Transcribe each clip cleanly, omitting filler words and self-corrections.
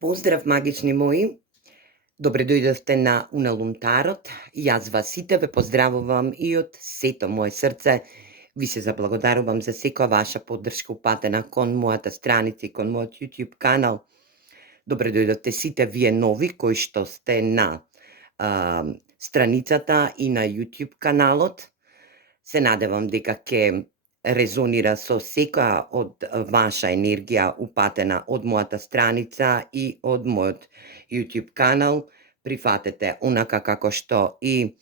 Поздрав, магични мои! Добре дојдовте на Уналунтарот. Јас вас сите ве поздравувам и од сето моје срце ви се заблагодарувам за секоја ваша поддршка упатена кон мојата страница и кон мојот YouTube канал. Добре дојдовте сите вие нови кои што сте на страницата и на YouTube каналот. Се надевам дека ќе резонира со секоја од ваша енергија упатена од мојата страница и од мојот YouTube канал. Прифатете онака како што и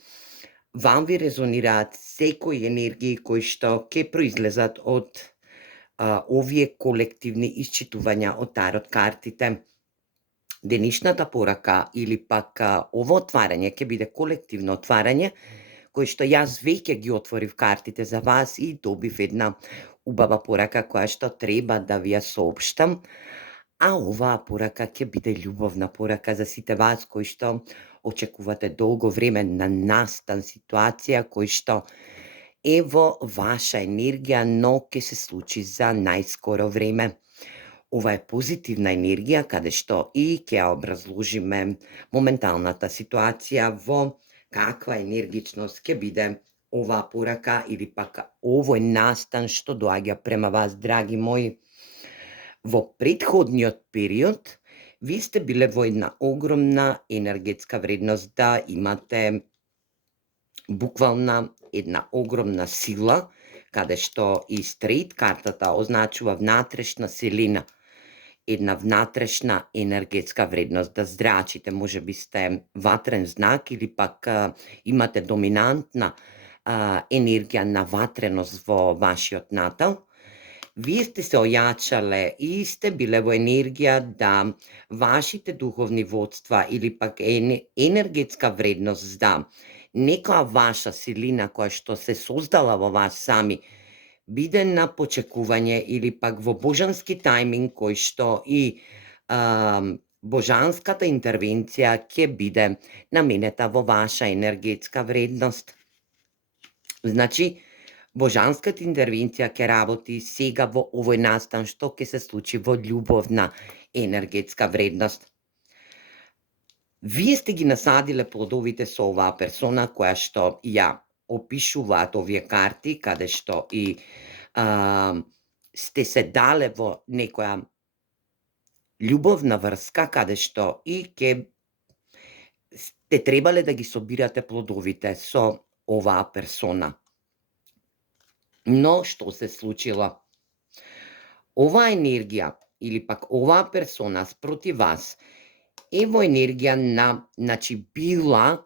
вам ви резонираат секои енергии кои што ќе произлезат од овие колективни исчитувања од тарот картите. Денешната порака или пак ово отварање ќе биде колективно отварање, кој што јас веќе ги отворив картите за вас и добив една убава порака која што треба да ви ја соопштам. А оваа порака ќе биде љубовна порака за сите вас кои што очекувате долго време на настан ситуација кој што е во ваша енергија, но ќе се случи за најскоро време. Ова е позитивна енергија каде што и ќе ја образложиме моменталната ситуација во каква енергичност ќе биде оваа порака или пак овој настан што доаѓа према вас, драги мои. Во претходниот период ви сте биле во една огромна енергетска вредност, да имате буквална една огромна сила, каде што и стрейт картата означува внатрешна силина, една внатрешна енергетска вредност, да зрачите, можеби сте ватрен знак или пак имате доминантна енергија на ватреност во вашиот натал. Вие сте се ојачале и сте биле во енергија да вашите духовни водства или пак енергетска вредност, да некоја ваша силина која што се создала во вас сами, биде на почекување или пак во божански тајминг кој што и божанската интервенција ќе биде наменета во ваша енергетска вредност. Значи, божанската интервенција ќе работи сега во овој настан што ќе се случи во љубовна енергетска вредност. Вие сте ги насадиле плодовите со оваа персона која што ја опишуваат овие карти, каде што и сте се дале во некоја љубовна врска, каде што и ќе сте требале да ги собирате плодовите со оваа персона. Но што се случило? Оваа енергија или пак оваа персона спроти вас е во енергија на, значи била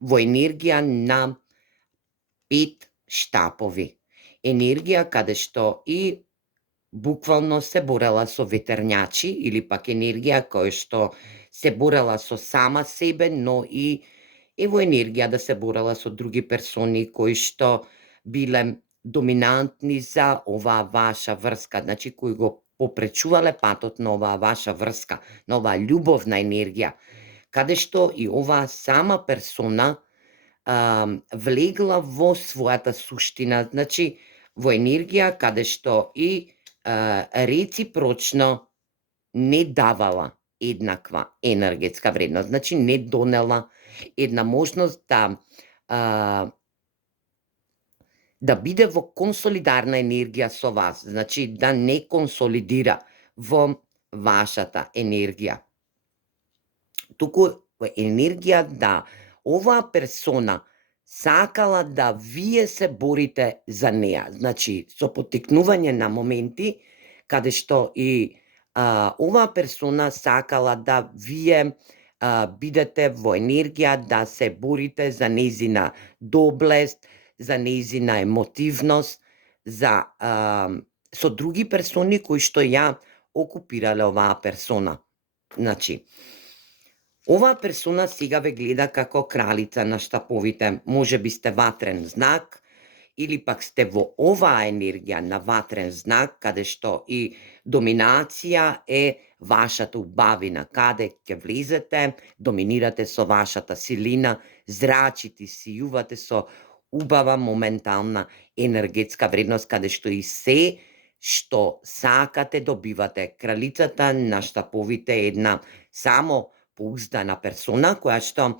во енергија на 5 штапови. Енергија каде што и буквално се борела со ветерњачи или пак енергија која што се борела со сама себе, но и е во енергија да се борела со други персони кои што биле доминантни за оваа ваша врска, значи кои го попречувале патот на оваа ваша врска, на оваа љубовна енергија, каде што и оваа сама персона влегла во својата суштина, значи во енергија каде што и реципрочно не давала еднаква енергетска вредност, значи не донела една можност да биде во консолидарна енергија со вас, значи да не консолидира во вашата енергија. Туку енергија да оваа персона сакала да вие се борите за неа, значи со поттикнување на моменти каде што и оваа персона сакала да вие бидете во енергија да се борите за нејзина доблест, за нејзина емотивност, за со други персони кои што ја окупирале оваа персона. Значи, оваа персона сега ве гледа како кралица на штаповите, можеби сте ватрен знак, или пак сте во оваа енергија на ватрен знак, каде што и доминација е вашата убавина, каде ќе влезете, доминирате со вашата силина, зрачите, сијувате со убава моментална енергетска вредност, каде што и се што сакате добивате. Кралицата на штаповите е една само поуздана персона која што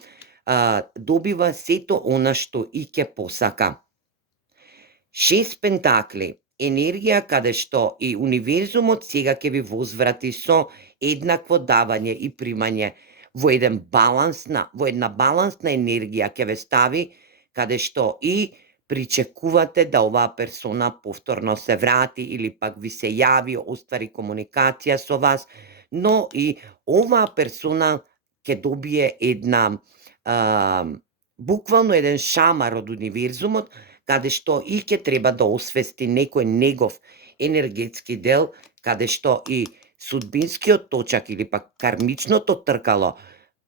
добива сето она што и ќе посака. 6 пентакли, енергија каде што и универзумот сега ќе ви возврати со еднакво давање и примање во една балансна енергија ќе ве стави каде што и причекувате да оваа персона повторно се врати или пак ви се јави, оствари комуникација со вас, но и оваа персона ќе добие една буквално еден шамар од универзумот, каде што и ќе треба да освести некој негов енергетски дел, каде што и судбинскиот точак или пак кармичното тркало,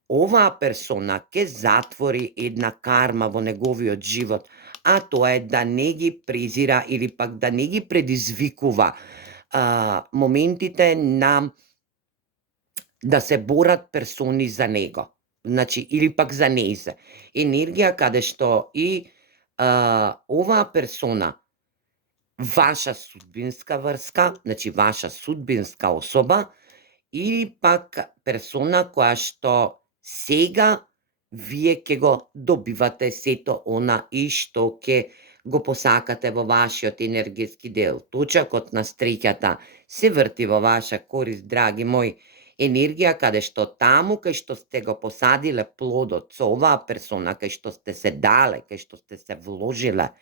оваа персона ќе затвори една карма во неговиот живот, а тоа е да не ги презира или пак да не ги предизвикува моментите на да се борат персони за него. Значи, или пак за нејзе. Енергија каде што и оваа персона, ваша судбинска врска, значи ваша судбинска особа, или пак персона која што сега вие ќе го добивате сето она и што ќе го посакате во вашиот енергетски дел. Точакот на среќата се врти во ваша корист, драги мои. Енергија каде што таму кај што сте го посадиле плодот со оваа персона, кај што сте се дале, кај што сте се вложиле,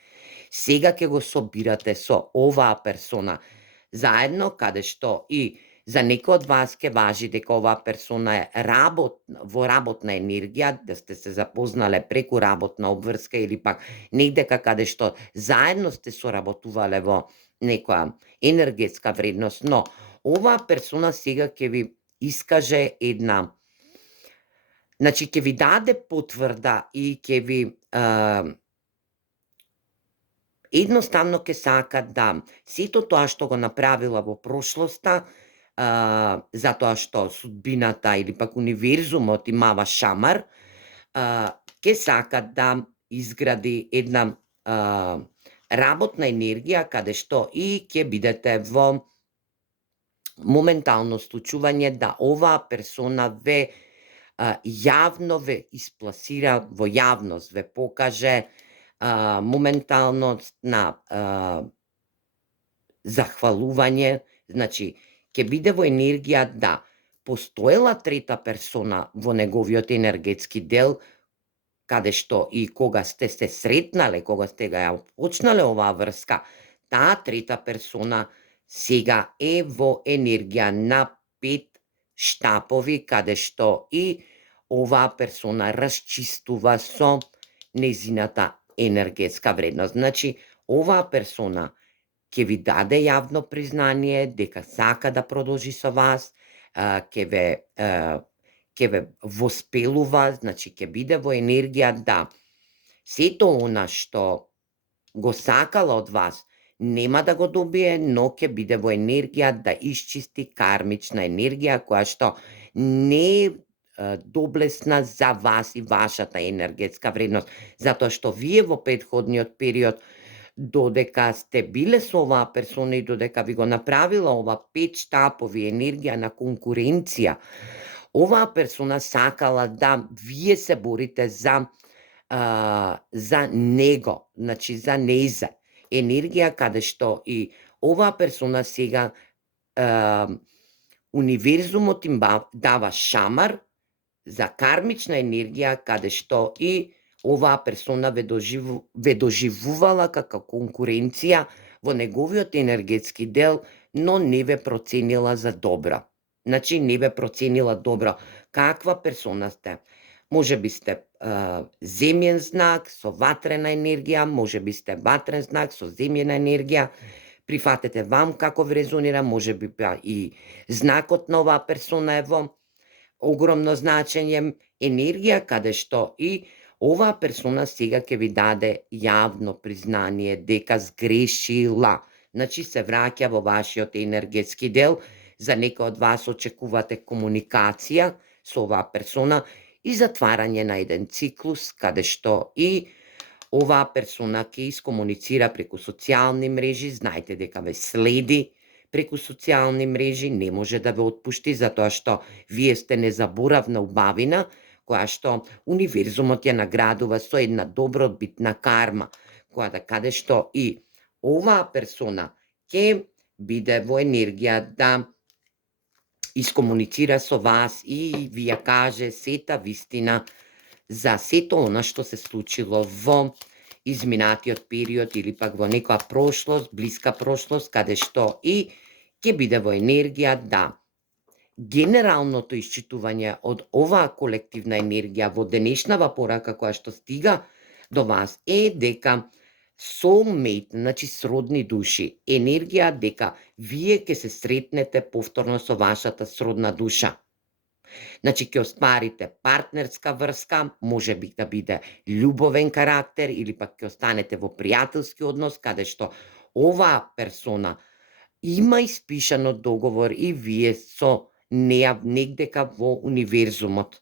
сега ќе го собирате со оваа персона заедно, каде што и за некој од вас ќе важи дека оваа персона е во работна енергија, да сте се запознале преку работна обврска или пак недека каде што заедно сте соработувале во некоја енергетска вредност, но оваа персона сега ќе ви искаже една, значи ќе ви даде потврда и ќе ви едноставно ќе сака да сето тоа што го направила во прошлоста, затоа што судбината или пак универзумот имава шамар, ќе сака да изгради една работна енергија каде што и ќе бидете во моментално случување да оваа персона ве јавно ве испласира во јавност, ве покаже моментално на захвалување, значи ќе биде во енергија да постоела трета персона во неговиот енергетски дел, каде што и кога сте се сретнале, кога сте ја почнале оваа врска, таа трета персона сега е во енергија на 5 штапови, каде што и оваа персона расчистува со нејзината енергетска вредност. Значи, оваа персона ќе ви даде јавно признание дека сака да продолжи со вас, ќе ве воспелува, значи ќе биде во енергија да сето она што го сакала од вас, нема да го добие, но ќе биде во енергија да исчисти кармична енергија која што не е доблесна за вас и вашата енергетска вредност, затоа што вие во претходниот период додека сте биле со оваа персона и додека ви го направила ова 5 штапови енергија на конкуренција, оваа персона сакала да вие се борите за него, значи за нејзе. Енергија каде што и оваа персона сега универзумот им дава шамар за кармична енергија каде што и оваа персона ве доживувала како конкуренција во неговиот енергетски дел, но не ве проценила за добро. Значи, не ве проценила добро. Каква персона сте? Може би сте земјен знак со ватрена енергија, може би сте ватрен знак со земјена енергија. Прифатете вам како ви резонира, може би и знакот на оваа персона е во огромно значење, енергија каде што и оваа персона сега ќе ви даде јавно признание дека сгрешила. Значи се враќа во вашиот енергетски дел, за некој од вас очекувате комуникација со оваа персона и затварање на еден циклус каде што и оваа персона ќе искомуницира преку социјални мрежи, знаете дека ве следи, преку социјални мрежи, не може да ве отпушти, затоа што вие сте незаборавна убавина, која што универзумот ја наградува со една добробитна карма, каде што и оваа персона ќе биде во енергија да искомуницира со вас и ви ја каже сета вистина за сето она што се случило во изминатиот период или пак во некоја прошлост, блиска прошлост, каде што и ќе биде во енергија да генералното исчитување од оваа колективна енергија во денешнава порака која што стига до вас е дека soulmate, значи сродни души, енергија дека вие ќе се сретнете повторно со вашата сродна душа. Значи, ќе остварите партнерска врска, може би да биде љубовен карактер или пак ќе останете во пријателски однос, каде што оваа персона има испишано договор и вие со неа негдека во универзумот,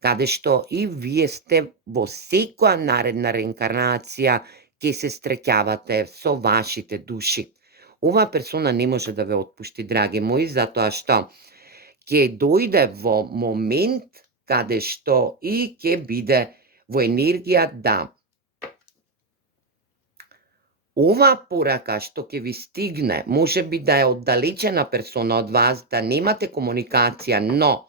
каде што и вие сте во секоја наредна реинкарнација ќе се среќавате со вашите души. Оваа персона не може да ве отпушти, драги мои, затоа што ќе дојде во момент каде што и ќе биде во енергија да оваа порака што ќе ви стигне, може би да е оддалечена персона од вас, да немате комуникација, но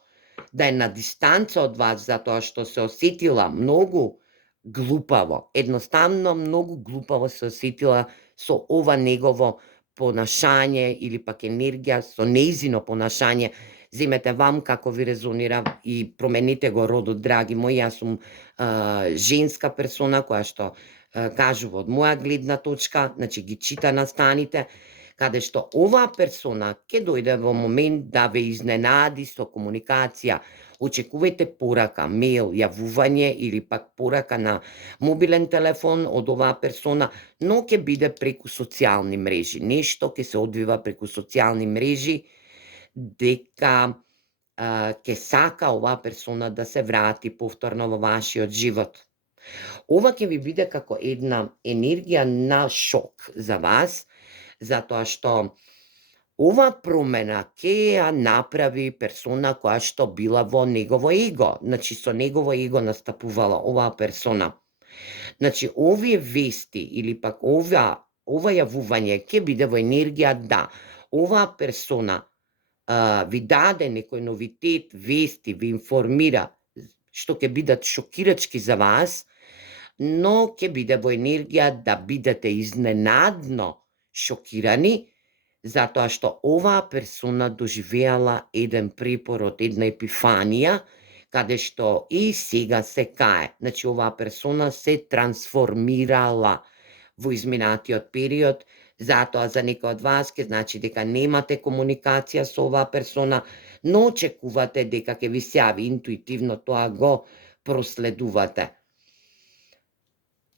да е на дистанца од вас, затоа што се осетила многу глупаво, едноставно многу глупаво се осетила со ова негово понашање или пак енергија, со нејзино понашање. Земете вам како ви резонира и промените го родот, драги мои. Јас сум женска персона која што кажува од моја гледна точка, значи ги чита настаните, каде што оваа персона ќе дојде во момент да ве изненади со комуникација. Очекувајте порака, мејл, јавување или пак порака на мобилен телефон од оваа персона, но ќе биде преку социјални мрежи. Нешто ќе се одвива преку социјални мрежи, дека ќе сака оваа персона да се врати повторно во вашиот живот. Ова ќе ви биде како една енергија на шок за вас, затоа што ова промена ќе ја направи персона која што била во негово его, значи со негово его настапувала оваа персона. Значи, овие вести или пак ова јавување ќе биде во енергија да оваа персона ви даде некој новитет, вести, ви информира, што ќе бидат шокирачки за вас, но ќе биде во енергија да бидете изненадно шокирани, затоа што оваа персона доживеала еден препород, една епифанија, каде што и сега се кае. Значи, оваа персона се трансформирала во изминатиот период, затоа за некој од вас ќе значи дека немате комуникација со оваа персона, но очекувате дека ќе ви се јави интуитивно, тоа го проследувате.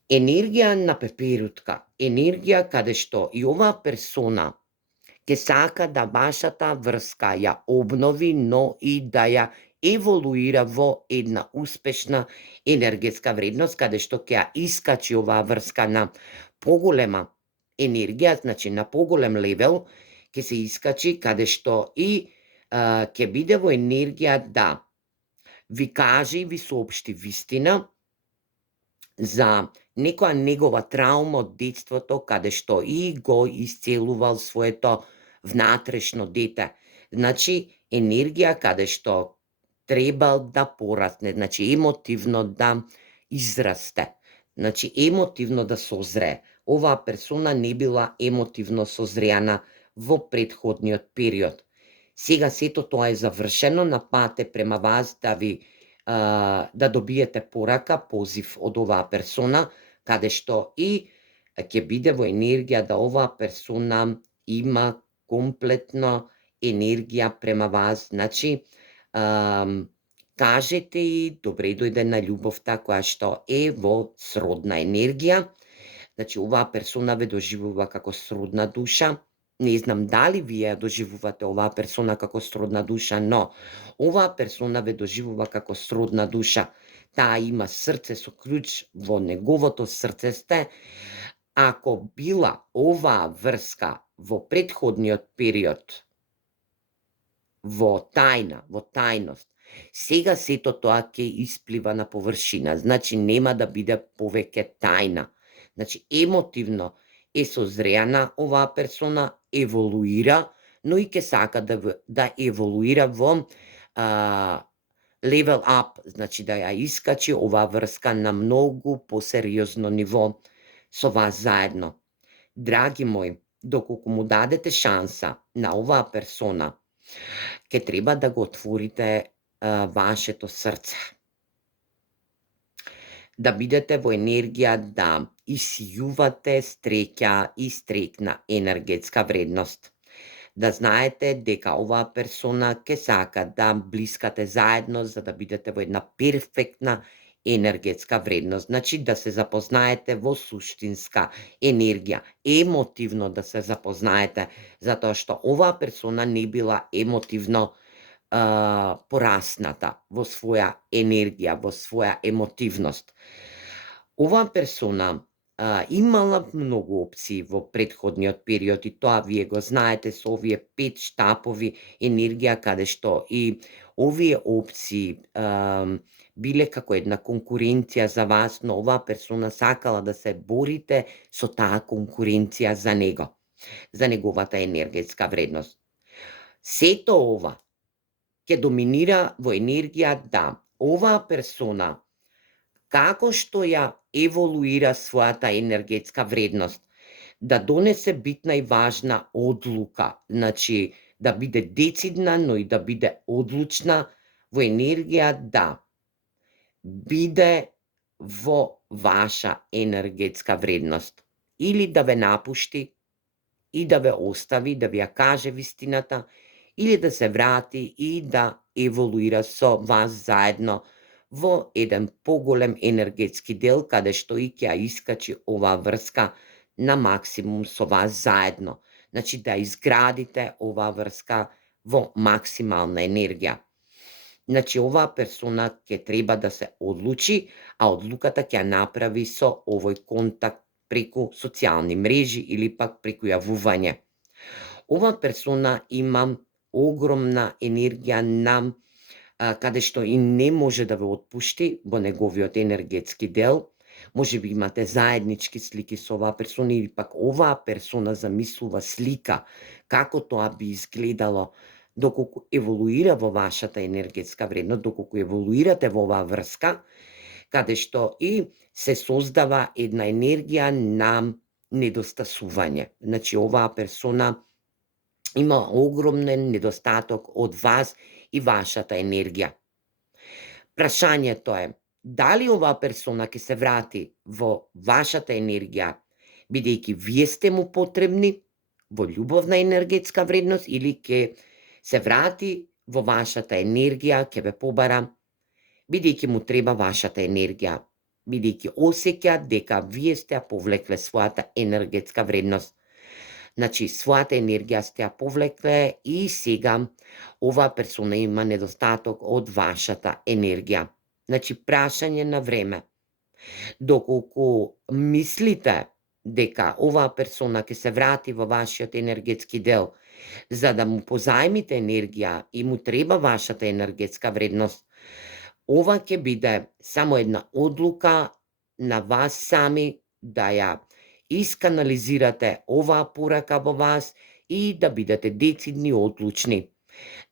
Енергија на пеперутка, енергија каде што и оваа персона ќе сака да вашата врска ја обнови, но и да ја еволуира во една успешна енергетска вредност, каде што ќе ја искачи оваа врска на поголема енергија, значи на поголем левел, ќе се искачи, каде што и ќе биде во енергија да ви каже и ви соопшти вистина за некоја негова траума од детството, каде што и го исцелувал своето внатрешно дете. Значи, енергија каде што требал да порасне, значи емотивно да израсте, значи емотивно да созрее. Оваа персона не била емотивно созреана во претходниот период. Сега сето тоа е завршено, на пат е према вас да ви да добиете порака, позив од оваа персона, каде што и ќе биде во енергија да оваа персона има комплетно енергија према вас. Значи, кажете и добре дојде на љубовта која што е во сродна енергија. Значи, оваа персона ве доживува како сродна душа. Не знам дали вие ја доживувате оваа персона како сродна душа, но оваа персона ве доживува како сродна душа. Таа има срце со клjuč, во неговото срце сте, Ако била оваа врска во претходниот период во тајност, сега сето тоа ќе исплива на површина, значи нема да биде повеќе тајна. Значи емотивно е созреана оваа персона, еволуира, но и ќе сака да еволуира во level up, значи да ја искачи оваа врска на многу посериозно ниво со вас заедно. Драги мои, доколку му дадете шанса на оваа персона, ќе треба да го отворите вашето срце. Да бидете во енергија да исијувате среќа и стрекна енергетска вредност. Да знаете дека оваа персона ќе сака да блискате заедно за да бидете во една перфектна енергетска вредност. Значи да се запознаете во суштинска енергија, емотивно да се запознаете, затоа што оваа персона не била емотивно порасната во своја енергија, во своја емотивност. Оваа персона имала многу опции во претходниот период и тоа вие го знаете со овие 5 штапови енергија, каде што и овие опции биле како една конкуренција за вас, но оваа персона сакала да се борите со таа конкуренција за него, за неговата енергетска вредност. Сето ова ќе доминира во енергија да оваа персона, како што ја еволуира својата енергетска вредност, да донесе битна и важна одлука, значи да биде децидна, но и да биде одлучна во енергија да биде во ваша енергетска вредност, или да ве напушти и да ве остави, да ви ја каже вистината, или да се врати и да еволуира со вас заедно во еден поголем енергетски дел, каде што и ќе ја искачи оваа врска на максимум со вас заедно. Значи да изградите оваа врска во максимална енергија. Значи оваа персона ќе треба да се одлучи, а одлуката ќе ја направи со овој контакт преку социјални мрежи или пак преку јавување. Оваа персона има огромна енергија на каде што и не може да ве отпушти во неговиот енергетски дел. Може би имате заеднички слики со оваа персона или пак оваа персона замислува слика како тоа би изгледало доколку еволуира во вашата енергетска вредност, доколку еволуирате во оваа врска, каде што и се создава една енергија на недостасување. Значи оваа персона има огромен недостаток од вас и вашата енергија. Прашањето е, дали оваа персона ќе се врати во вашата енергија, бидејќи вие сте му потребни во љубовна енергетска вредност, или ќе се врати во вашата енергија, ќе ве побара, бидејќи му треба вашата енергија, бидејќи осеќа дека вие сте ја повлекле својата енергетска вредност. Значи, својата енергија сте ја повлекле и сега оваа персона има недостаток од вашата енергија. Значи, прашање на време. Доколку мислите дека оваа персона ќе се врати во вашиот енергетски дел, за да му позајмите енергија и му треба вашата енергетска вредност, ова ќе биде само една одлука на вас сами да ја исканализирате оваа порака во вас и да бидете децидни и одлучни.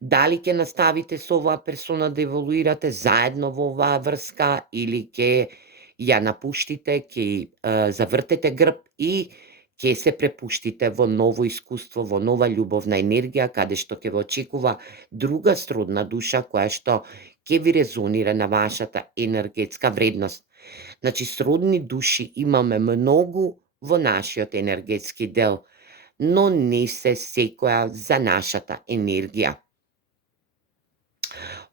Дали ќе наставите со оваа персона да еволуирате заедно во оваа врска или ќе ја напуштите, ќе завртете грб и ќе се препуштите во ново искуство, во нова љубовна енергија, каде што ќе ве очекува друга сродна душа која што ќе ви резонира на вашата енергетска вредност. Значи, сродни души имаме многу во нашиот енергетски дел, но не се секоја за нашата енергија.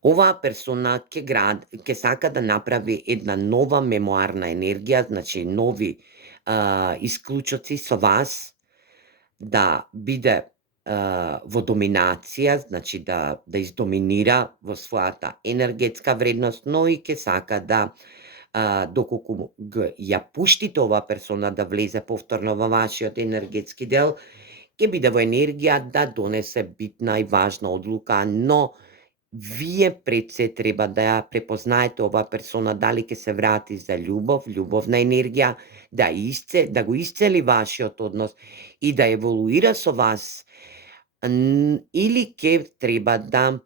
Оваа персона ќе сака да направи една нова мемоарна енергија, значи нови исклучоци со вас, да биде во доминација, значи да издоминира во својата енергетска вредност, но и ќе сака да доколку ја пуштите оваа персона да влезе повторно во вашиот енергетски дел, ќе биде во енергија да донесе битна и важна одлука, но вие пред се треба да ја препознаете оваа персона дали ќе се врати за љубов, љубовна енергија, да го исцели вашиот однос и да еволуира со вас, или ќе треба да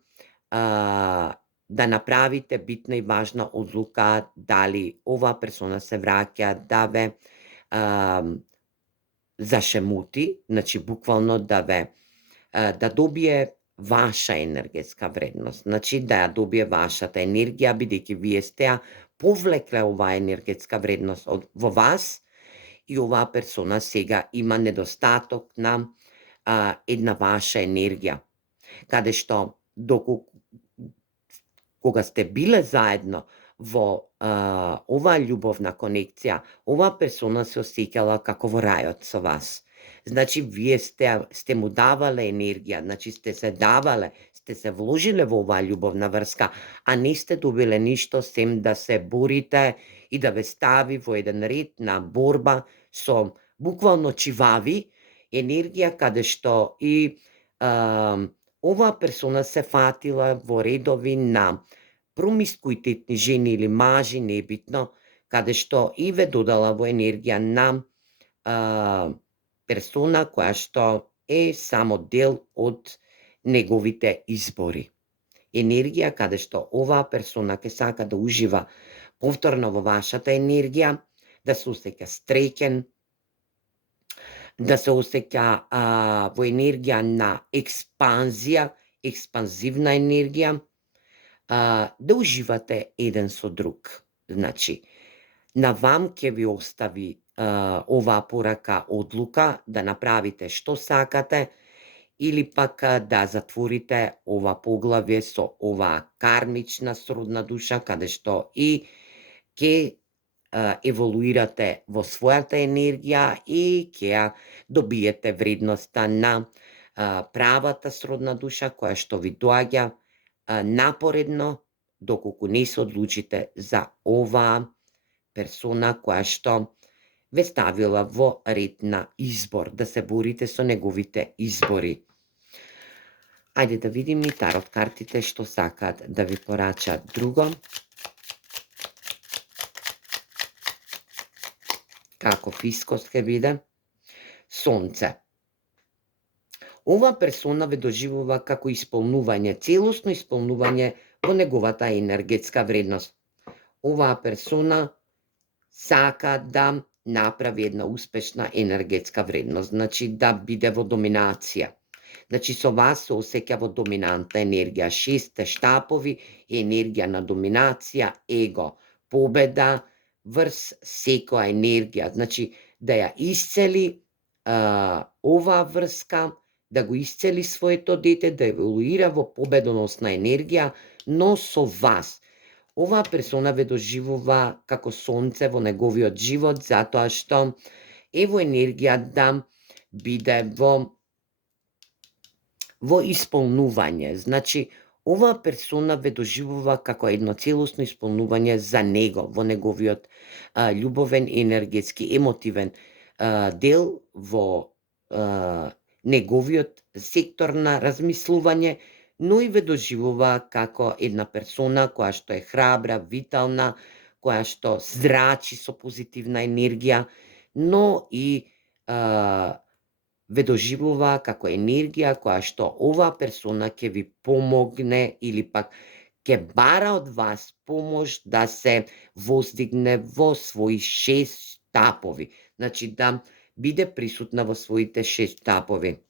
направите битна и важна одлука дали оваа персона се враќа да ве зашемути, значи буквално да добие ваша енергетска вредност, значи да ја добие вашата енергија, бидејќи вие сте ја повлекле оваа енергетска вредност во вас и оваа персона сега има недостаток на една ваша енергија, каде што кога сте биле заедно во оваа љубовна конекција, оваа персона се осеќала како во рајот со вас. Значи, вие сте му давале енергија, значи сте се давале, сте се вложиле во оваа љубовна врска, а не сте добиле ништо сем да се борите и да ве стави во еден ред на борба со буквално чивави енергија, каде што и оваа персона се фатила во редови на промискуитетни жени или мажи, небитно, каде што и ве додала во енергија на персона која што е само дел од неговите избори. Енергија каде што оваа персона ќе сака да ужива повторно во вашата енергија, да се осеќа среќен, да се осеќа во енергија на експанзија, експанзивна енергија, да уживате еден со друг. Значи, на вам ќе ви остави оваа порака одлука да направите што сакате или пак да затворите ова поглавје со оваа кармична сродна душа, каде што и ќе еволуирате во својата енергија и ќе ја добиете вредноста на правата сродна душа која што ви доаѓа напоредно доколку не се одлучите за оваа персона која што ве ставила во ред на избор, да се борите со неговите избори. Ајде да видиме и тарот картите што сакаат да ви порачаат друго. Каков искос ќе биде? Сонце. Ова персона ве доживува како исполнување, целосно исполнување во неговата енергетска вредност. Оваа персона сака да направи една успешна енергетска вредност, значи да биде во доминација. Значи со вас се осеќа во доминантна енергија, 6 штапови, енергија на доминација, его, победа врз секоја енергија, значи да ја исцели оваа врска, да го исцели своето дете, да еволуира во победоносна енергија, но со вас. Оваа персона ве доживува како сонце во неговиот живот, затоа што е во енергија да биде во исполнување. Значи, оваа персона ве доживува како едно целосно исполнување за него, во неговиот љубовен, енергетски, емотивен дел, во неговиот сектор на размислување, но и ве доживува како една персона која што е храбра, витална, која што зрачи со позитивна енергија, но и ве доживува како енергија која што оваа персона ќе ви помогне или пак ќе бара од вас помош да се воздигне во своји 6 штапови, значи да биде присутна во своите 6 штапови.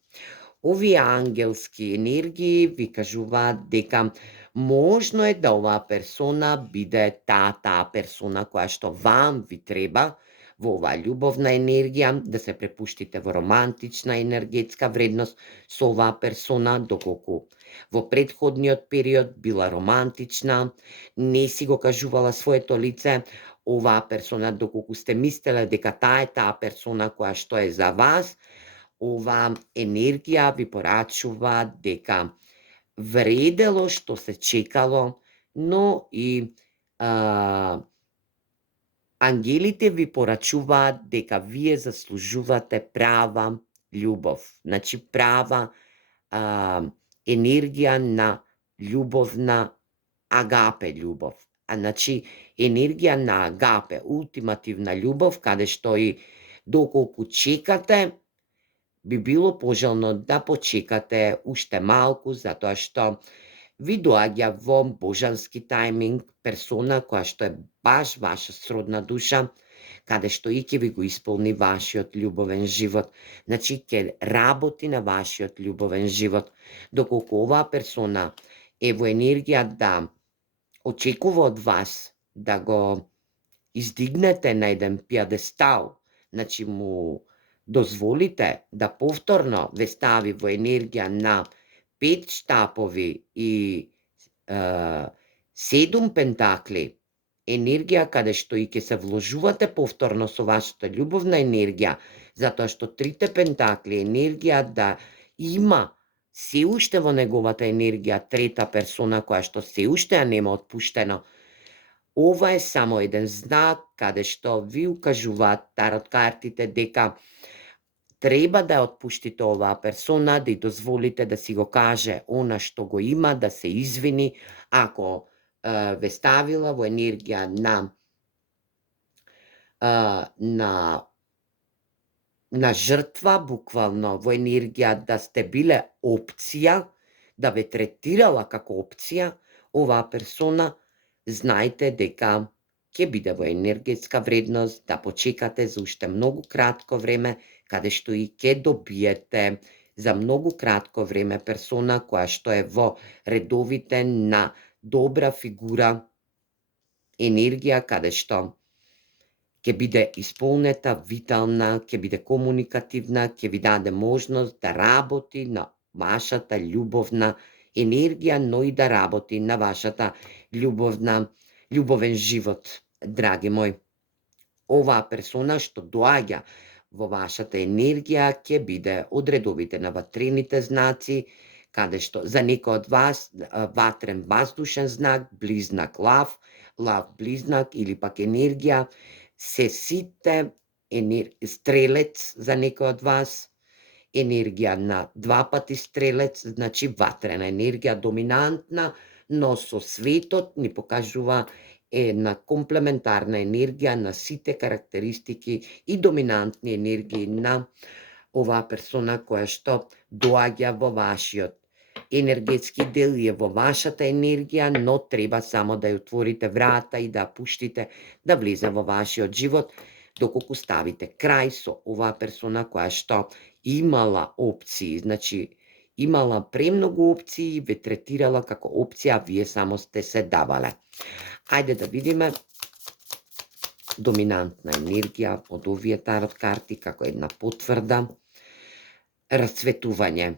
Овие ангелски енергии ви кажуваат дека можно е да оваа персона биде таа персона која што вам ви треба во оваа љубовна енергија, да се препуштите во романтична енергетска вредност со оваа персона, доколку во претходниот период била романтична, не си го кажувала своето лице, оваа персона, доколку сте мислеле дека таа е таа персона која што е за вас, оваа енергија ви порачува дека вредело што се чекало, но и ангелите ви порачуваат дека вие заслужувате права љубов. Значи права енергија на љубовна агапе љубов. Значи енергија на агапе, ултимативна љубов, каде што и доколку чекате, би било пожелно да почекате уште малку, затоа што ви доаѓа во божански тајминг персона која што е баш ваша сродна душа, каде што и ќе ви го исполни вашиот љубовен живот. Значи ќе работи на вашиот љубовен живот. Доколку оваа персона е во енергија да очекува од вас да го издигнете на еден пиадестал, значи му дозволите да повторно ве стави во енергија на 5 штапови и 7 пентакли, енергија каде што и ќе се вложувате повторно со вашата љубовна енергија, затоа што 3 пентакли енергија да има се уште во неговата енергија трета персона која што се уште ја нема отпуштено. Ова е само еден знак каде што ви укажуваат тарот картите дека треба да отпуштите оваа персона, да ја дозволите да си го каже она што го има, да се извини ако ве ставила во енергија на жртва, буквално во енергија да сте биле опција, да ве третирала како опција, оваа персона знаете дека ќе биде во енергетска вредност, да почекате за уште многу кратко време, каде што и ќе добиете за многу кратко време персона која што е во редовите на добра фигура, енергија каде што ќе биде исполнета, витална, ќе биде комуникативна, ќе ви даде можност да работи на вашата љубовна енергија, но и да работи на вашата љубовен живот, драги мои. Оваа персона што доаѓа во вашата енергија ќе биде од редовите на ватрените знаци, каде што за некој од вас ватрен воздушен знак, близнак лав близнак или пак енергија, се сите стрелец за некој од вас, енергија на 2 пати стрелец, значи ватрена енергија, доминантна, но со светот ни покажува една комплементарна енергија на сите карактеристики и доминантни енергии на оваа персона која што доаѓа во вашиот енергетски дел и е во вашата енергија, но треба само да ја отворите врата и да пуштите да влезе во вашиот живот, доколку ставите крај со оваа персона која што имала опции, значи имала премногу опции и ве третирала како опција, а вие само сте се давале. Ајде да видиме доминантна енергија од овие тарот карти како една потврда. Расцветување.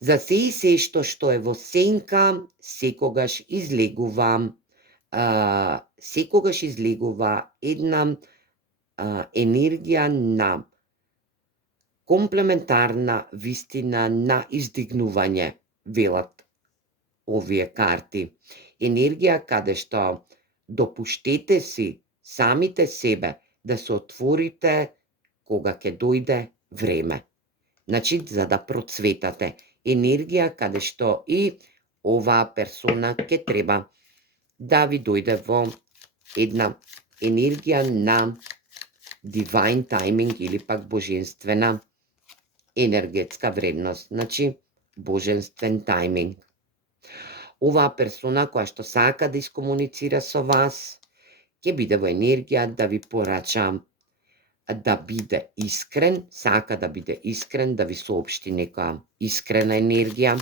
За се и се што е во сенка, секогаш излегува една енергија на комплементарна вистина на издигнување, велат овие карти. Енергија каде што допуштете си самите себе да се отворите кога ќе дојде време. Значи, за да процветате. Енергија каде што и оваа персона ќе треба да ви дојде во една енергија на divine timing или пак божествена енергетска вредност. Значи, божествен тајминг. Оваа персона која што сака да искомуницира со вас, ќе биде во енергија да ви порача да биде искрен, сака да биде искрен, да ви соопшти некоја искрена енергија.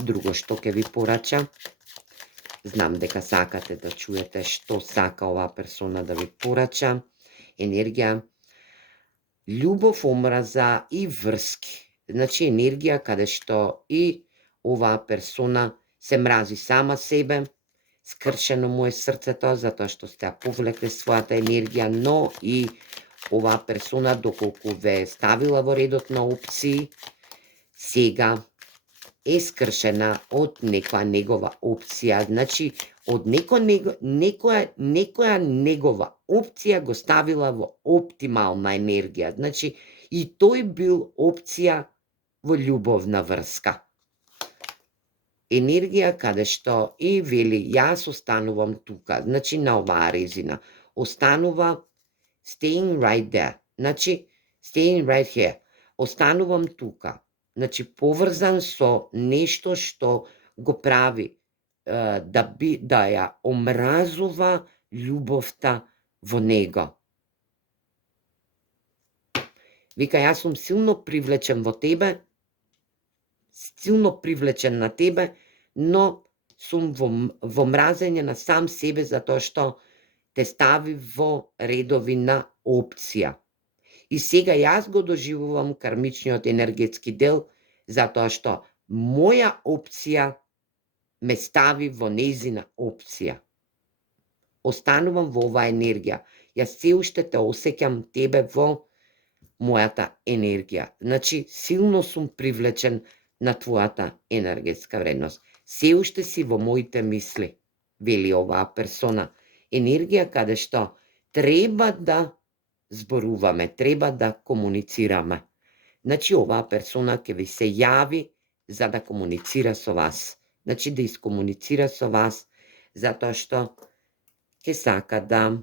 Друго што ќе ви порача, знам дека сакате да чуете што сака оваа персона да ви порача, енергија, љубов, омраза и врски. Значи, енергија каде што и оваа персона се мрази сама себе, скршено му е срцето, затоа што сте ја повлекле својата енергија, но и оваа персона, доколку ве ставила во редот на опции, сега е скршена од некоја негова опција, значи од некоја негова опција го ставила во оптимална енергија, значи и тој бил опција во љубовна врска. Енергија каде што и вели, јас останувам тука, значи на оваа резина, останува staying right there, значи staying right here, останувам тука, значи поврзан со нешто што го прави да ја омразува љубовта во него. Вика, јас сум силно привлечен во тебе, силно привлечен на тебе, но сум во мразење на сам себе затоа што те стави во редови на опција. И сега јас го доживувам кармичниот енергетски дел затоа што моја опција ме стави во нејзина опција. Останувам во оваа енергија. Јас се уште те осеќам тебе во мојата енергија. Значи, силно сум привлечен на твојата енергетска вредност. Се уште си во моите мисли, вели оваа персона. Енергија каде што треба да зборуваме, треба да комуницираме. Значи, оваа персона ќе ви се јави за да комуницира со вас. Значи, да искомуницира со вас, затоа што ќе сака да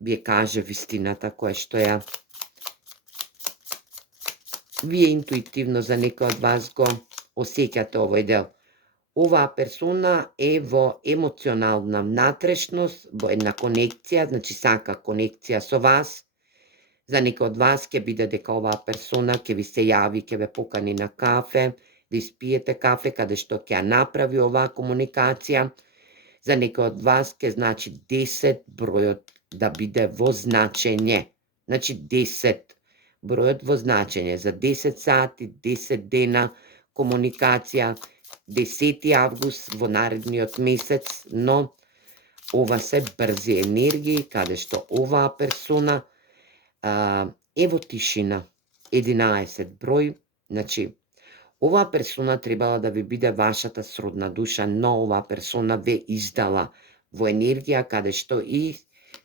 ви каже вистината која што ја вие интуитивно за некој од вас го осеќате овој дел. Оваа персона е во емоционална внатрешност, во една конекција, значи сака конекција со вас. За некој од вас ќе биде дека оваа персона ќе ви се јави, ќе ве покани на кафе, да испиете кафе, каде што ќе ја направи оваа комуникација. За некој од вас ќе значи 10 бројот да биде во значење. Значи 10 бројот во значење за 10 сати, 10 дена комуникација, 10 август во наредниот месец, но ова се брзи енергии, каде што оваа персона е во тишина. 11 број, значи, оваа персона требала да ви биде вашата сродна душа, но оваа персона ве издала во енергија, каде што и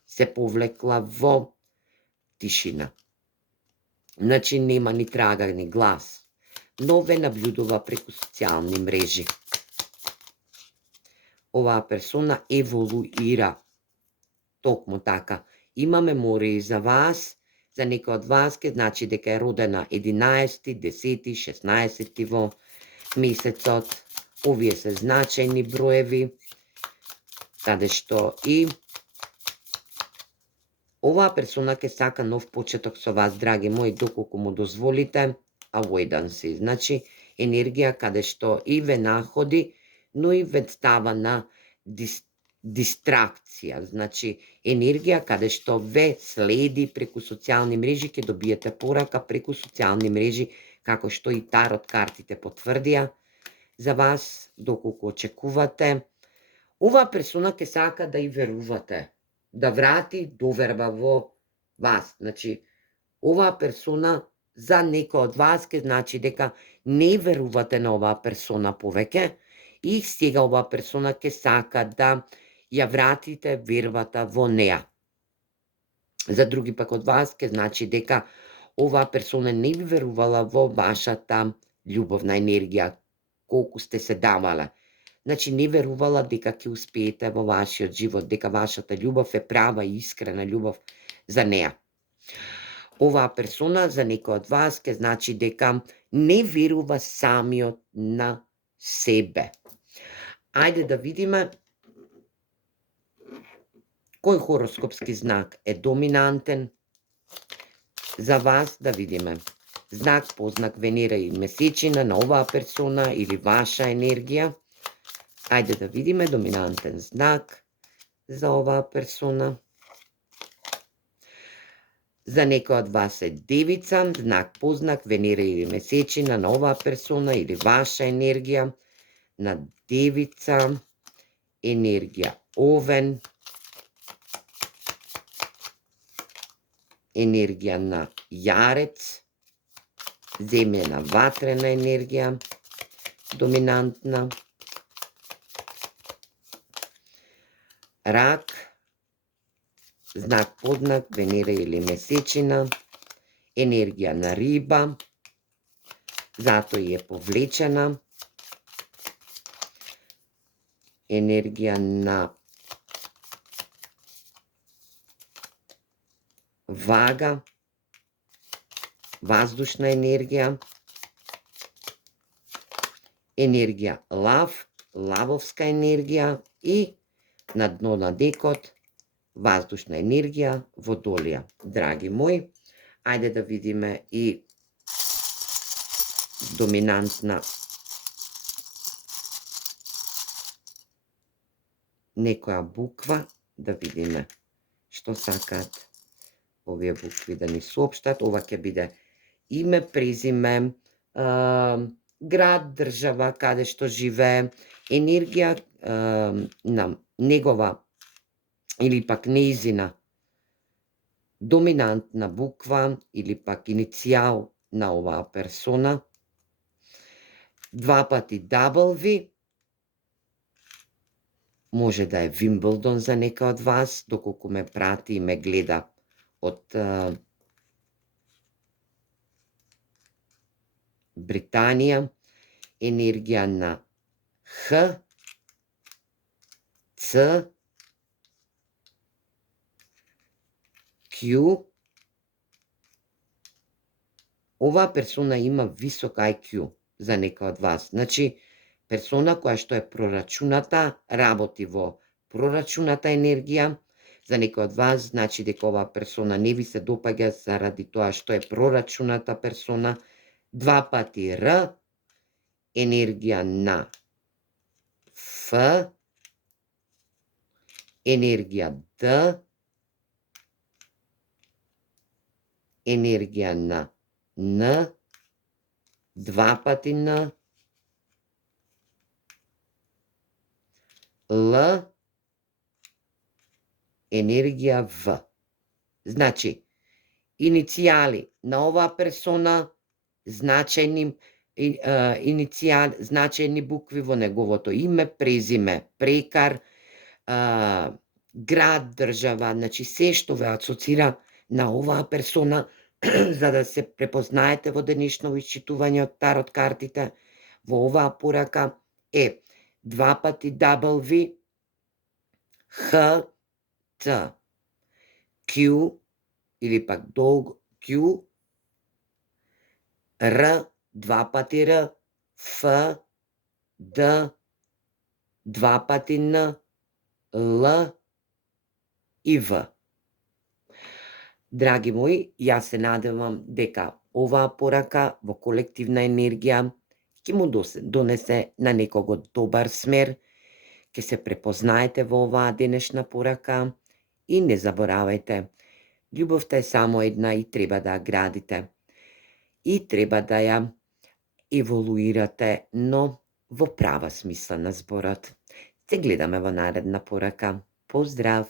се повлекла во тишина. Значи, нема ни трага, ни глас, но ве наблюдува преку социјални мрежи. Оваа персона еволуира. Токму така. Има мемории за вас, за некој од вас ќе значи дека е родена 11, 10, 16 во месецот. Овие се значајни броеви, каде што и оваа персона ќе сака нов почеток со вас, драги мои, доколку му дозволите, avoidance, значи енергија каде што и ве находи, но и ве става на дистракција, значи енергија каде што ве следи преку социјални мрежи, ќе добиете порака преку социјални мрежи, како што и тарот картите потврдија за вас, доколку очекувате. Оваа персона ќе сака да и верувате, да врати доверба во вас. Значи, оваа персона за некој од вас ќе значи дека не верувате на оваа персона повеќе и сега оваа персона ќе сака да ја вратите вербата во неа. За други пак од вас ќе значи дека оваа персона не ви верувала во вашата љубовна енергија, колку сте се давале. Значи, не верувала дека ќе успеете во вашиот живот, дека вашата љубов е права и искрена љубов за неа. Оваа персона за некој од вас ќе значи дека не верува самиот на себе. Ајде да видиме кој хороскопски знак е доминантен за вас, да видиме. Знак, познак Венера и месечина на оваа персона или ваша енергија. Ајде да видиме доминантен знак за оваа персона. За некој од вас е девица, знак, познак Венера или месечина на оваа персона или ваша енергија. На девица, енергија Овен, енергија на Јарец, земјена ватрена енергија, доминантна. Рак, знак подзнак, Венера или месечина, енергија на риба, затоа и е повлечена, енергија на вага, ваздушна енергија, енергија лав, лавовска енергија и на дно на декот ваздушна енергија, водолија. Драги мои, ајде да видиме и доминантна некоја буква, да видиме што сакаат овие букви да ни соопштат. Ова ќе биде име, презиме, град, држава, каде што живее, енергија на негова или пак неизина доминантна буква или пак иницијал на оваа персона. 2 пати W, може да е Вимблдон за некој од вас, доколку ме прати и ме гледа од Британија, енергија на Х, Ц, Q. Оваа персона има висок IQ за некој од вас. Значи, персона која што е прорачуната, работи во прорачуната енергија. За некој од вас значи дека оваа персона не ви се допаѓа заради тоа што е прорачуната персона. 2 пати Р, енергија на Ф, енергија Д, енергија на Н, 2 пати Н, Л, енергија В. Значи, иницијали на оваа персона, значајни иницијали, значајни букви во неговото име, презиме, прекар, град, држава, значи се што ве асоцира на оваа персона, за да се препознаете во денешно исчитување од тарот картите, во оваа порака е 2 пати W, Х, Ц, Q, или пак долго Q, Р, 2 пати Р, Ф, Д, 2 пати Н, Л и В. Драги мои, јас се надевам дека оваа порака во колективна енергија ќе му донесе на некого добар смер, ќе се препознаете во оваа денешна порака и не заборавајте, љубовта е само една и треба да ја градите и треба да ја еволуирате, но во права смисла на зборот. Се гледаме во наредна порака. Поздрав!